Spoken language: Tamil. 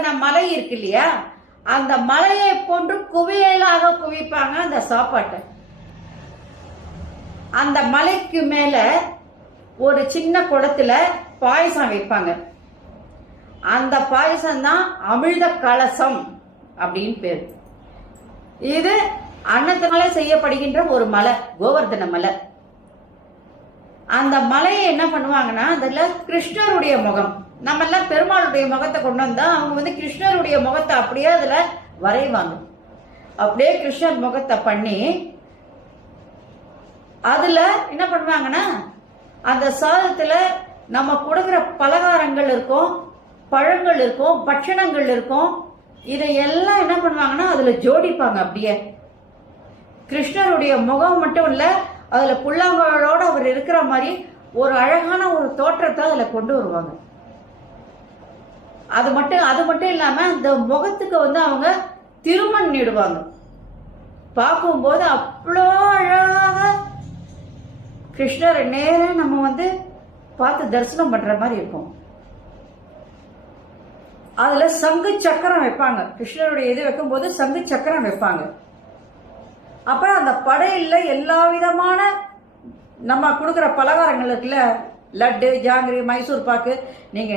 கோவர்தன மலை இருக்கு இல்லையா, அந்த மலையை போன்று குவியலாக குவிப்பாங்க அந்த சாப்பாட்டை. அந்த மலைக்கு மேல ஒரு சின்ன குடத்துல பாயசம் வைப்பாங்க. அந்த பாயசம் தான் அமிழ்த கலசம் அப்படின்னு பேரு. இது அன்னத்தினால செய்யப்படுகின்ற ஒரு மலை, கோவர்தன மலை. அந்த மலையை என்ன பண்ணுவாங்கன்னா, அதுல கிருஷ்ணருடைய முகம், நம்ம எல்லாம் பெருமாளுடைய முகத்தை கொண்டு வந்தா அவங்க கிருஷ்ணருடைய முகத்தை அப்படியே அதுல வரைவாங்க. அப்படியே கிருஷ்ணர் முகத்தை பண்ணி அதுல என்ன பண்ணுவாங்கன்னா, அந்த சாதத்துல நம்ம கொடுக்குற பலகாரங்கள் இருக்கும், பழங்கள் இருக்கும், பட்சணங்கள் இருக்கும். இதையெல்லாம் என்ன பண்ணுவாங்கன்னா அதுல ஜோடிப்பாங்க. அப்படியே கிருஷ்ணருடைய முகம் மட்டும் இல்ல, அதுல புல்லாங்கலோட அவர் இருக்கிற மாதிரி ஒரு அழகான ஒரு தோற்றத்தை அதுல கொண்டு வருவாங்க. அது மட்டும் இல்லாம அந்த முகத்துக்கு அவங்க திருமண் இடுவாங்க. பார்க்கும்போது அவ்வளோ அழகாக கிருஷ்ணரை நேரம் நம்ம பார்த்து தரிசனம் பண்ற மாதிரி இருக்கும். அதுல சங்கு சக்கரம் வைப்பாங்க. கிருஷ்ணருடைய இது வைக்கும் போது சங்கு சக்கரம் வைப்பாங்க. அப்புறம் அந்த படையில எல்லா விதமான நம்ம கொடுக்குற பலகாரங்கள் இருக்குல்ல, லட்டு, ஜாங்கிரி, மைசூர் பாக்கு, நீங்க